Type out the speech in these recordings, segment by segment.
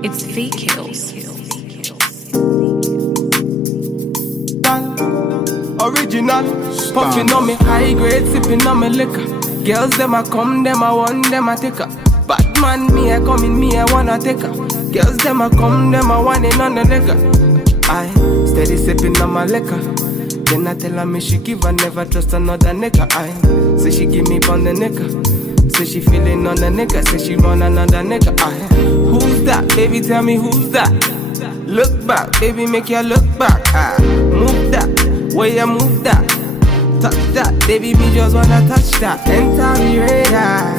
It's fake kills. Original, puffin' on me high grade, sipping on me liquor. Girls them a come, them a want, them a take her. Bad man, me a coming, me a wanna take her. Girls them a come, them a want it on the liquor. I steady sipping on my liquor. Then I tell her me she give her, never trust another nigga. I say she give me on the nigga. Say she feeling on the nigga. Say she want another nigga. I who's that? Baby, tell me who's that? Look back, baby, make you look back. Move that, way you move that. Touch that, baby, me just wanna touch that. Enter the radar.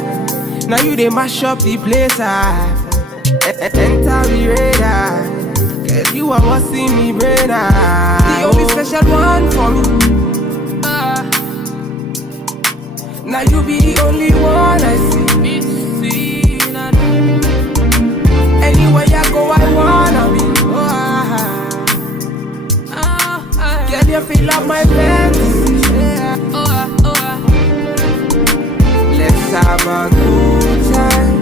Now you they mash up the place. Enter the radar. Cause you are what see me brain. The only special one for me. Now you be the only one I see. Anywhere you go, I wanna be. Girl, you feel like my fantasy. Let's have a good time.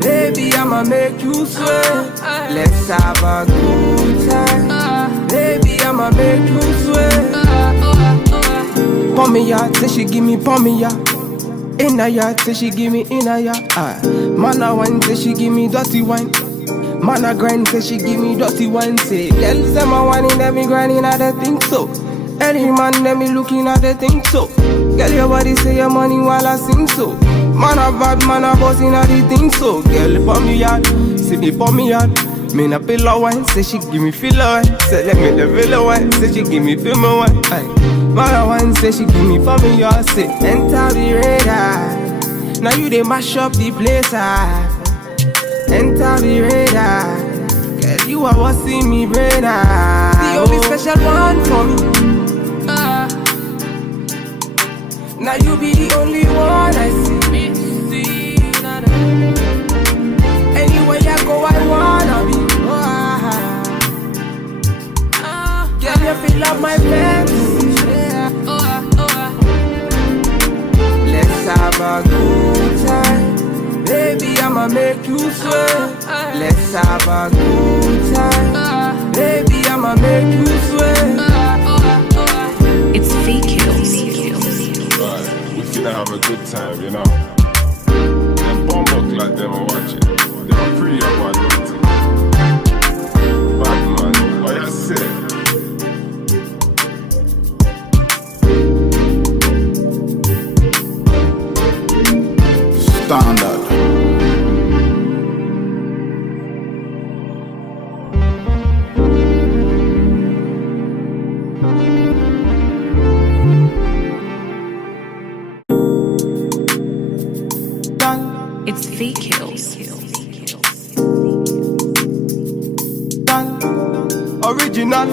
Baby, I'ma make you sweat. Let's have a good time. Baby, I'ma make you sweat. Pour me out, say she give me pour me out. In a yard, say she give me in a yard. Man a wine, say she give me dirty wine. Man a grind, say she give me dirty wine. Say, girls them a whining, them me grinding, I don't think so. Any man, them me looking at the thing so. Girl, your body say your money while I sing so. Man a bad, man a bossing at the thing so. Girl, pour me out, see me pour me out. Me na pillow wine, say she give me filler wine. Say let me the villa wine, say she give me film wine. Man a wine, say she give me for me y'all. Say enter the radar. Now you they mash up the place. Enter the radar. Cause you are what see me brain. The only special one for me. Now you be the only one I see. Anywhere you go, I wanna be. Girl, you feel like my fantasy. Let's have a good time. Baby, I'ma make you sweat. Let's have a good time. Baby, I'ma make you sweat. It's fake kills. Right, we finna have a good time, you know. Them bomb like them are watching. They are pretty up my daughter. Bad man, what you say? Standard. It's fake kills. Original,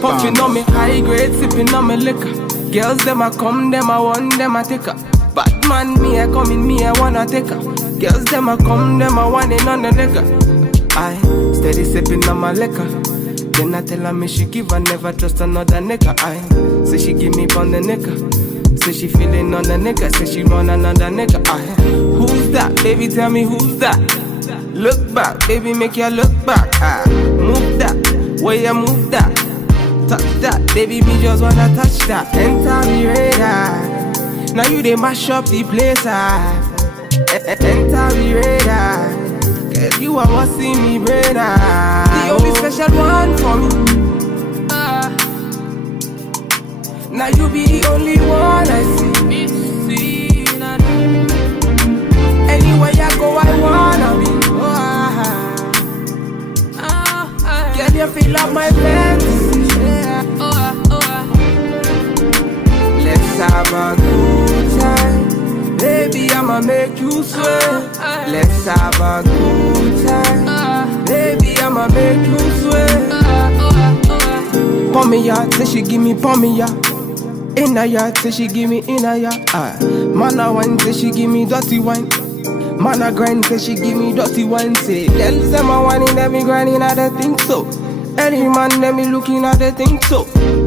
puffin' on me high grade, sipping on me liquor. Girls them a come, them a want, them a take her. Bad man, me a coming, me a wanna take her. Girls them a come, them a want it on the liquor. I steady sipping on my liquor. Then I tell her me she give her, never trust another nigga. I say she give me on the nigga. Say she feeling on the nigga. Say she want another nigga. I who's that? Baby, tell me who's that? Look back, baby, make you look back. Move that, way you move that. Touch that, baby, me just wanna touch that. Enter the radar. Now you they mash up the place. Enter the radar. Cause you are what see me brain. The only special one for me. Now you be the only one I see. Anywhere you go, I wanna be. Girl, you feel like my fantasy. Let's have a good time. Baby, I'ma make you sweat. Let's have a good time. Baby, I'ma make you sweat. Pour me out, say she give me pour me out. In a yard, say she give me in a yard. Man a wine, say she give me dirty wine. Man a grind, say she give me dirty wine. Say, girls them a whining, them me grinding, I don't think so. Any man, them me looking at the thing so.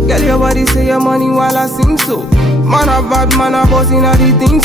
Girl, your body say your money while I sing so. Man a bad, man a bossing at the things.